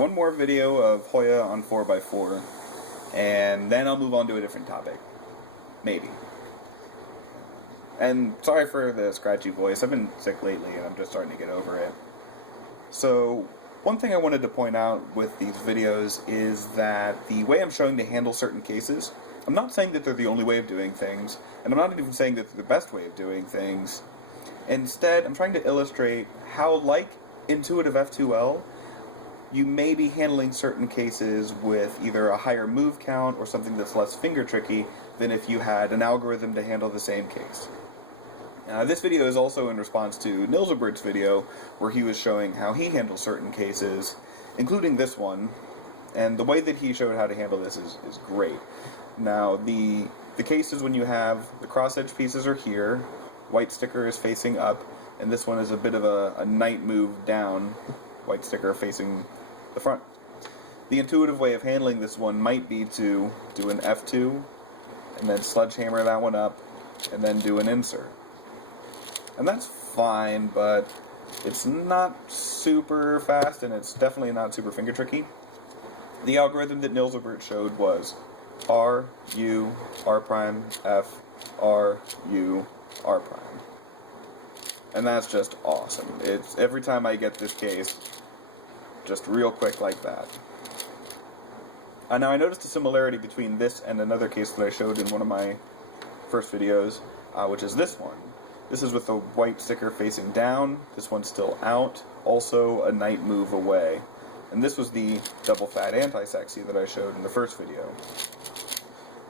one more video of Hoya on 4x4, and then I'll move on to a different topic. Maybe. And sorry for the scratchy voice, I've been sick lately and I'm just starting to get over it. So, one thing I wanted to point out with these videos is that the way I'm showing to handle certain cases, I'm not saying that they're the only way of doing things, and I'm not even saying that they're the best way of doing things. Instead, I'm trying to illustrate how, like intuitive F2L, you may be handling certain cases with either a higher move count or something that's less finger tricky than if you had an algorithm to handle the same case. This video is also in response to Nilsibert's video where he was showing how he handles certain cases, including this one, and the way that he showed how to handle this is great. Now, the cases when you have the cross-edge pieces are here, white sticker is facing up, and this one is a bit of a knight move down, white sticker facing the front. The intuitive way of handling this one might be to do an F2, and then sledgehammer that one up, and then do an insert. And that's fine, but it's not super fast, and it's definitely not super finger tricky. The algorithm that Nilsibert showed was R, U, R prime, F, R, U, R prime. And that's just awesome. It's every time I get this case, just real quick like that. Now I noticed a similarity between this and another case that I showed in one of my first videos, which is this one. This is with the white sticker facing down, this one's still out, also a knight move away. And this was the double fat anti-sexy that I showed in the first video.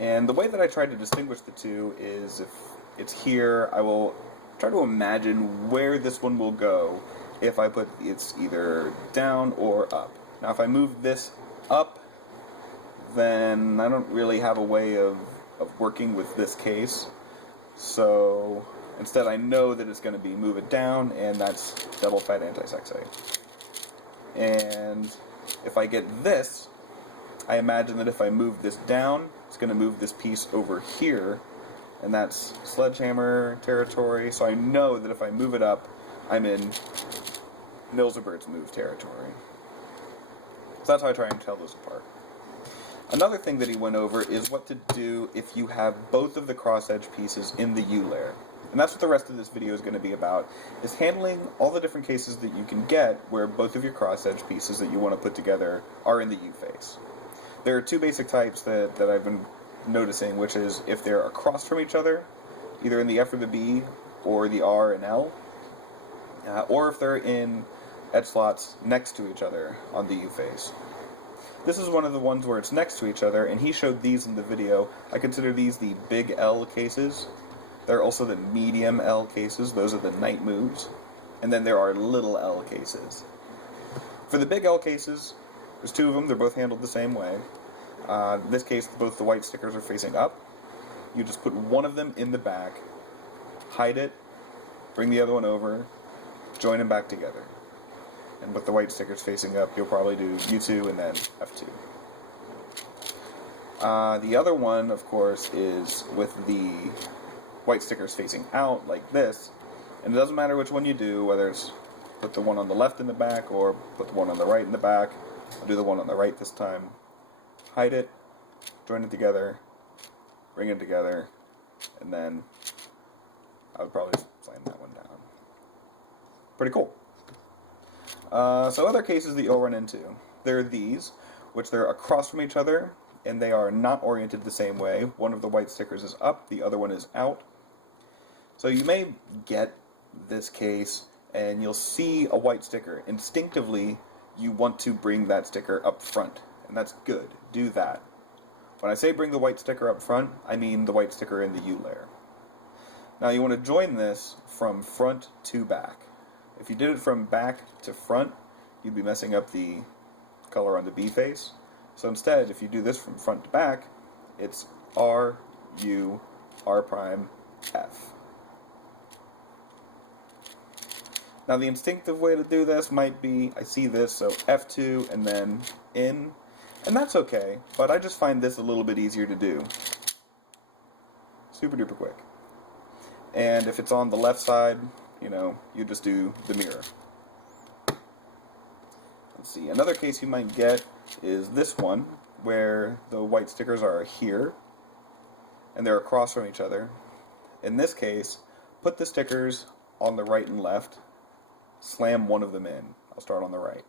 And the way that I tried to distinguish the two is if it's here, I will try to imagine where this one will go if I put it's either down or up. Now if I move this up, then I don't really have a way of working with this case. So instead I know that it's going to be move it down, and that's double fat anti-sexy. And if I get this, I imagine that if I move this down, it's going to move this piece over here, and that's sledgehammer territory, so I know that if I move it up, I'm in Nilsibert's move territory. So that's how I try and tell those apart. Another thing that he went over is what to do if you have both of the cross-edge pieces in the U layer. And that's what the rest of this video is going to be about, is handling all the different cases that you can get where both of your cross-edge pieces that you want to put together are in the U face. There are two basic types that I've been noticing, which is if they're across from each other, either in the F or the B, or the R and L, or if they're in edge slots next to each other on the U face. This is one of the ones where it's next to each other, and he showed these in the video. I consider these the big L cases. There are also the medium L cases, those are the knight moves, and then there are little L cases. For the big L cases, there's two of them, they're both handled the same way. In this case, both the white stickers are facing up. You just put one of them in the back, hide it, bring the other one over, join them back together. And with the white stickers facing up, you'll probably do U2 and then F2. The other one, of course, is with the white stickers facing out, like this. And it doesn't matter which one you do, whether it's put the one on the left in the back or put the one on the right in the back. I'll do the one on the right this time. Hide it, join it together, bring it together, and then I would probably slam that one down. Pretty cool. So other cases that you'll run into, there are these, which they're across from each other, and they are not oriented the same way. One of the white stickers is up, the other one is out. So you may get this case, and you'll see a white sticker. Instinctively, you want to bring that sticker up front, and that's good. Do that. When I say bring the white sticker up front, I mean the white sticker in the U layer. Now you want to join this from front to back. If you did it from back to front, you'd be messing up the color on the B face. So instead, if you do this from front to back, it's R, U, R prime, F. Now the instinctive way to do this might be, I see this, so F2 and then in, and that's okay, but I just find this a little bit easier to do. Super duper quick. And if it's on the left side, you know, you just do the mirror. Let's see, another case you might get is this one, where the white stickers are here, and they're across from each other. In this case, put the stickers on the right and left, slam one of them in. I'll start on the right.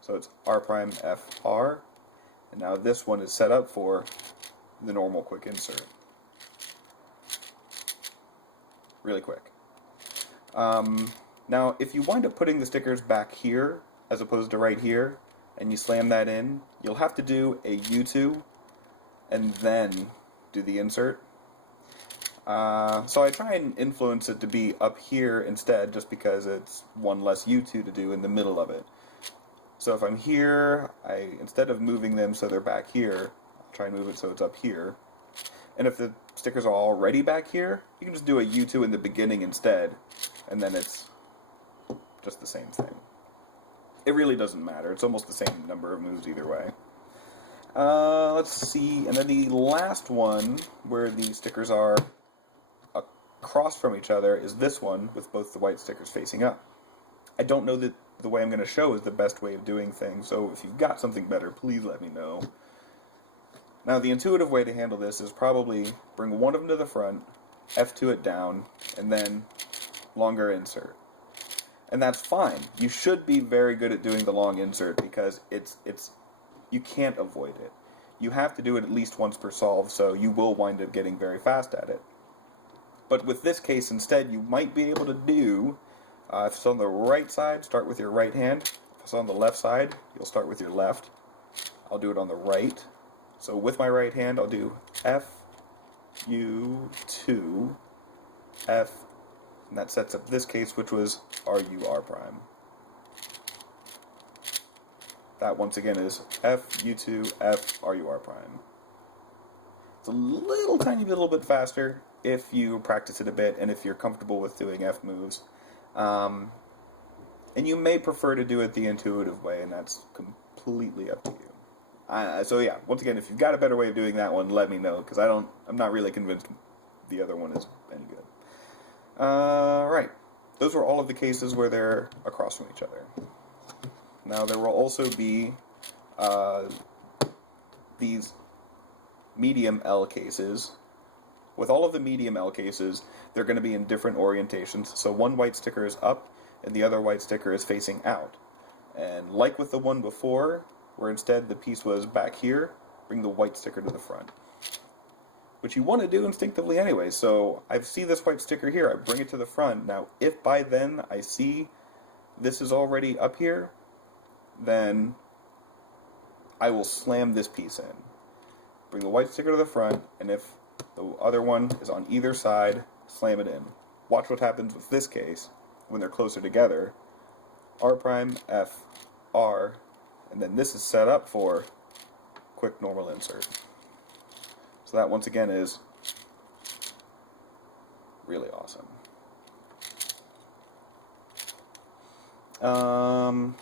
So it's R prime F R, and now this one is set up for the normal quick insert. Really quick. Now, if you wind up putting the stickers back here, as opposed to right here, and you slam that in, you'll have to do a U2, and then do the insert. So I try and influence it to be up here instead, just because it's one less U2 to do in the middle of it. So if I'm here, instead of moving them so they're back here, I'll try and move it so it's up here. And if the stickers are already back here, you can just do a U2 in the beginning instead, and then it's just the same thing. It really doesn't matter. It's almost the same number of moves either way. Let's see, and then the last one, where the stickers are across from each other, is this one, with both the white stickers facing up. I don't know that the way I'm going to show is the best way of doing things, so if you've got something better, please let me know. Now, the intuitive way to handle this is probably bring one of them to the front, F2 it down, and then longer insert. And that's fine. You should be very good at doing the long insert, because you can't avoid it. You have to do it at least once per solve, so you will wind up getting very fast at it. But with this case, instead, you might be able to do, if it's on the right side, start with your right hand. If it's on the left side, you'll start with your left. I'll do it on the right. So with my right hand, I'll do F, U, 2, F, and that sets up this case, which was R, U, R prime. That, once again, is F, U2, F, R, U, R prime. It's a little bit faster if you practice it a bit, and if you're comfortable with doing F moves. And you may prefer to do it the intuitive way, and that's completely up to you. So yeah, once again, if you've got a better way of doing that one, let me know, because I'm not really convinced the other one is any good. Right. Those were all of the cases where they're across from each other. Now, there will also be these medium L cases. With all of the medium L cases, they're going to be in different orientations. So one white sticker is up, and the other white sticker is facing out. And like with the one before, where instead the piece was back here, bring the white sticker to the front. Which you want to do instinctively anyway, so I see this white sticker here, I bring it to the front. Now, if by then I see this is already up here, then I will slam this piece in. Bring the white sticker to the front, and if the other one is on either side, slam it in. Watch what happens with this case when they're closer together. R prime, F, R, and then this is set up for quick normal insert. So that, once again, is really awesome. Come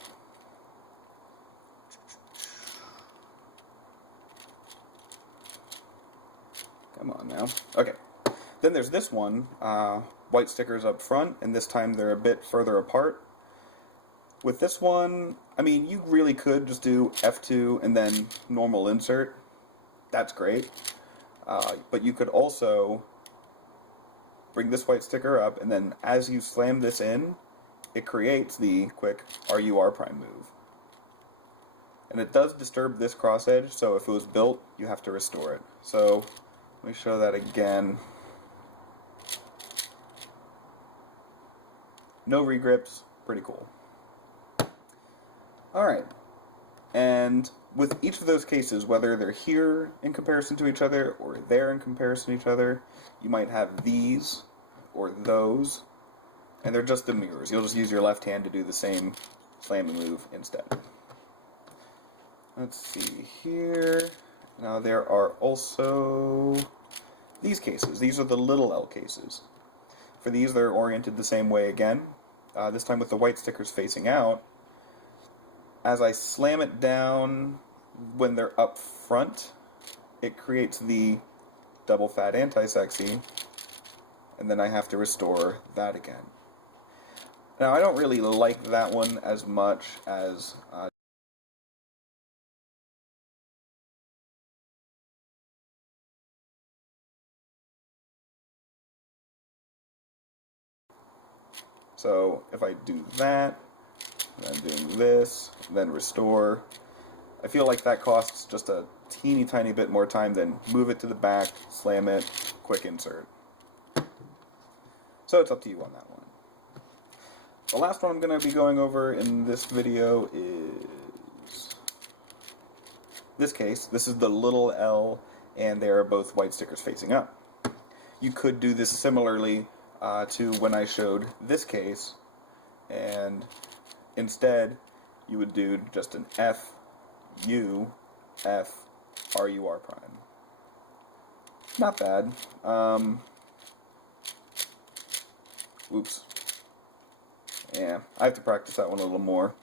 on now. Okay. Then there's this one, white stickers up front, and this time they're a bit further apart. With this one, I mean, you really could just do F2 and then normal insert. That's great. But you could also bring this white sticker up, and then as you slam this in, it creates the quick RUR prime move. And it does disturb this cross edge, so if it was built, you have to restore it. So, let me show that again. No regrips, pretty cool. Alright, and with each of those cases, whether they're here in comparison to each other or there in comparison to each other, you might have these or those, and they're just the mirrors. You'll just use your left hand to do the same slamming move instead. Let's see here. Now there are also these cases. These are the little L cases. For these, they're oriented the same way again, this time with the white stickers facing out. As I slam it down when they're up front, it creates the double fat anti-sexy, and then I have to restore that again. Now, I don't really like that one as much as So if I do that, then doing this, then restore, I feel like that costs just a teeny tiny bit more time than move it to the back, slam it, quick insert. So it's up to you on that one. The last one I'm going to be going over in this video is this case. This is the little L, and they are both white stickers facing up. You could do this similarly to when I showed this case, and instead you would do just an F, U, F, R, U, R prime. Not bad. Oops. Yeah, I have to practice that one a little more.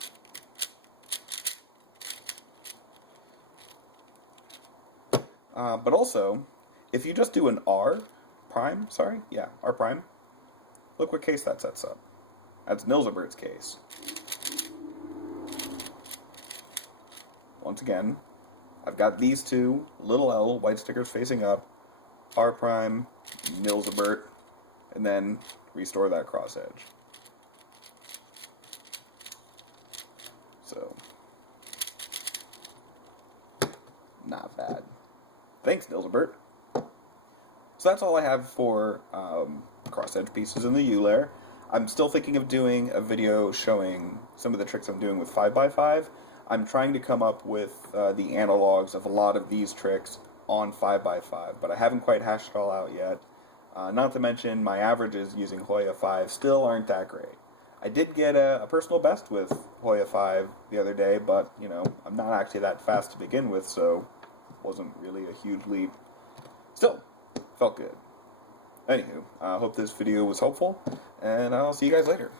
But also, if you just do an R prime, R prime, look what case that sets up. That's Nilsibert's case. Once again, I've got these two, little L, white stickers facing up, R prime, Nilsibert, and then restore that cross edge. So, not bad. Thanks, Nilsibert. So that's all I have for cross edge pieces in the U layer. I'm still thinking of doing a video showing some of the tricks I'm doing with 5x5. I'm trying to come up with the analogs of a lot of these tricks on 5x5, but I haven't quite hashed it all out yet. Not to mention, my averages using Hoya 5 still aren't that great. I did get a personal best with Hoya 5 the other day, but, you know, I'm not actually that fast to begin with, so it wasn't really a huge leap. Still, felt good. Anywho, I hope this video was helpful, and I'll see you guys later.